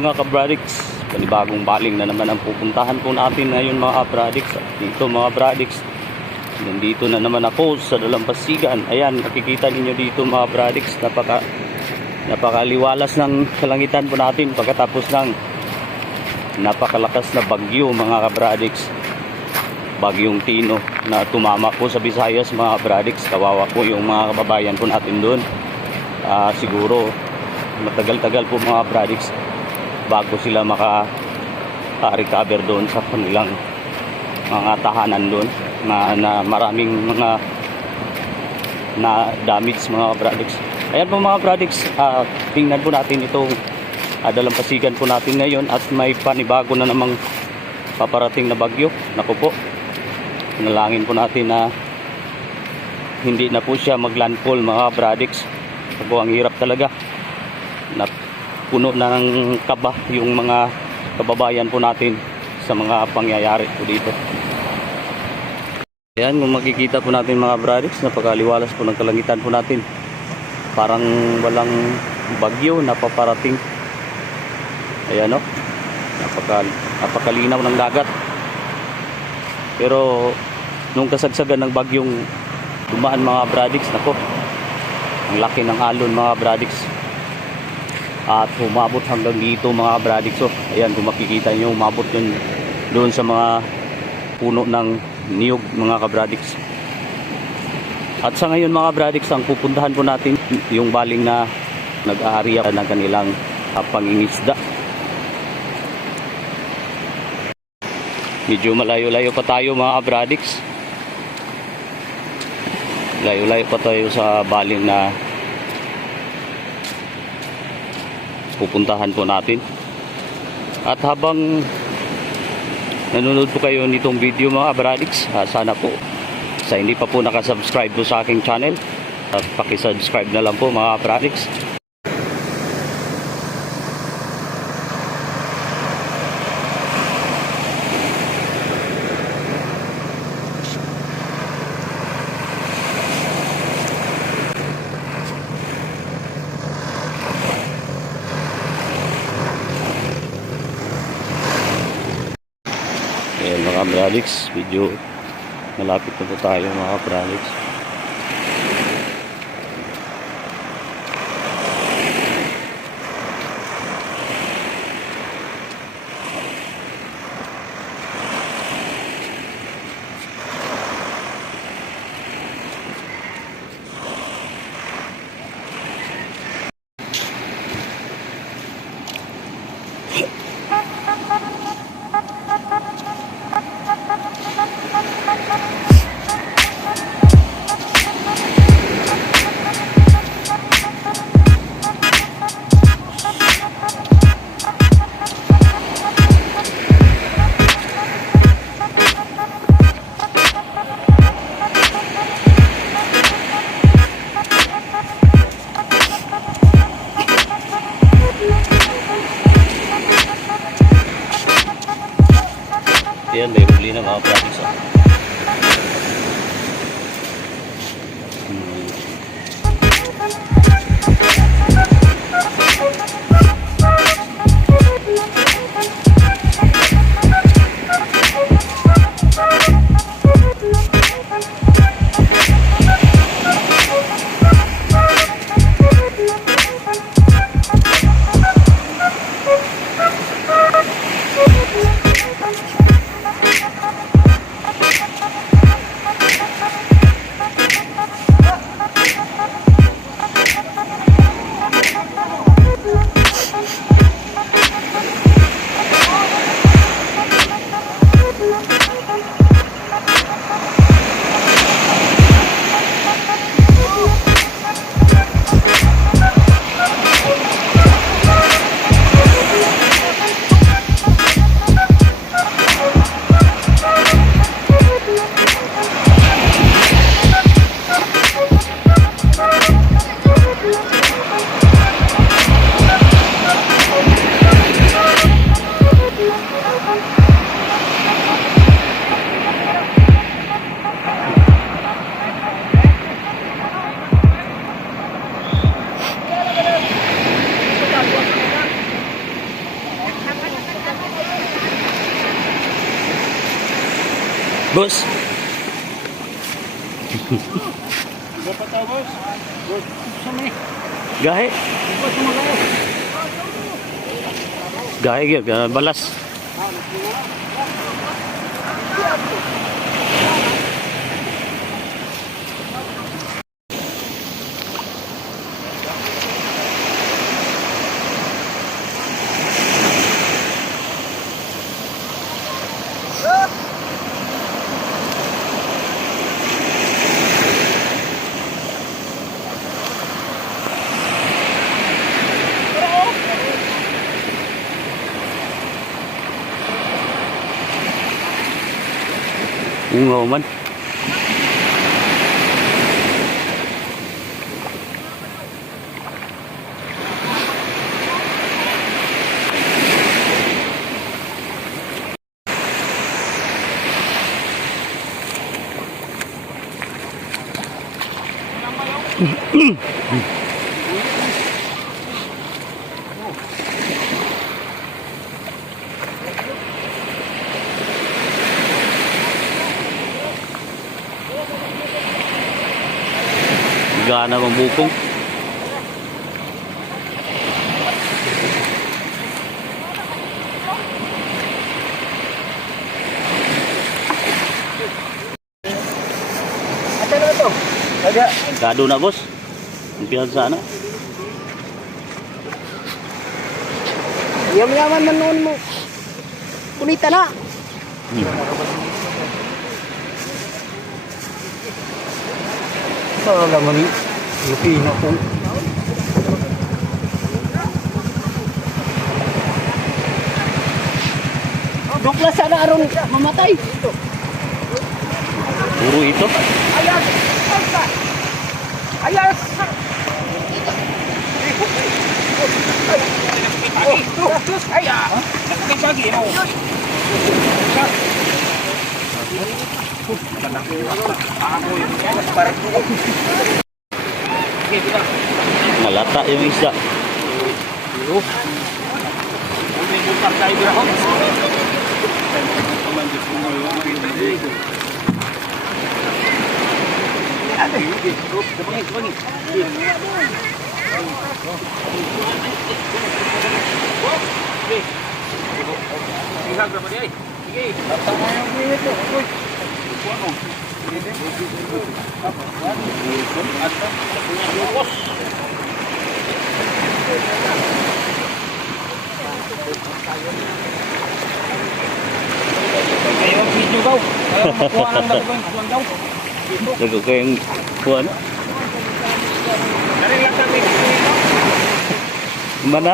Mga kabradics, panibagong baling na naman ang pupuntahan po natin ngayon mga kabradics. Dito mga kabradics, nandito na naman ako sa Dalampasigan. Ayan, nakikita ninyo dito mga kabradics, napakaliwalas ng kalangitan po natin pagkatapos ng napakalakas na bagyo mga kabradics. Bagyong Tino na tumama po sa Visayas mga kabradics. Kawawa po yung mga kababayan po natin doon. Siguro matagal-tagal po mga kabradics bago sila maka-recover doon sa kanilang mga tahanan doon na maraming mga na damage mga kabradics. Ayan po mga kabradics, tingnan po natin itong Dalampasigan po natin ngayon at may panibago na namang paparating na bagyo. Naku po, nalangin po natin na hindi na po siya maglandfall mga kabradics. Ito po ang hirap talaga na puno ng kaba yung mga kababayan po natin sa mga pangyayari po dito. Ayan, kung makikita po natin mga kabradics, napakaliwalas po ng kalangitan po natin. Parang walang bagyo na paparating. Ayan o, napakalinaw ng dagat. Pero nung kasagsagan ng bagyong dumaan mga kabradics, nako, ang laki ng alon mga kabradics. At umabot hanggang dito mga kabradics. So, ayan, kung makikita nyo, umabot yun doon sa mga puno ng niyog mga kabradics. At sa ngayon mga kabradics, ang pupuntahan po natin yung baling na nag-aariya ng kanilang pangingisda. Medyo malayo-layo pa tayo mga kabradics. Layo-layo pa tayo sa baling na pupuntahan po natin. At habang nanonood po kayo nitong video mga kabradics, sana po sa hindi pa po nakasubscribe po sa aking channel, pakisubscribe na lang po mga kabradics. Ayan mga kabradics, video malapit na po tayo mga kabradics. Ayan, may huli na mga kabradics. Boss. Dapat tayo, boss. Boss, sama ni. Gahe. Boss, sama kayo. Gahe gyud balas. Ungaw man. Gana mambukong. Ate na to? Laga. Gado na boss. Umpihan sana. Yaman-yaman man noon mo. Punita na. Wala man Lupino po. Duklas sana aron mamatay. Puro ito. Ayas! Ayas! Malata yung isda. Lago kayong kuwan. Mana?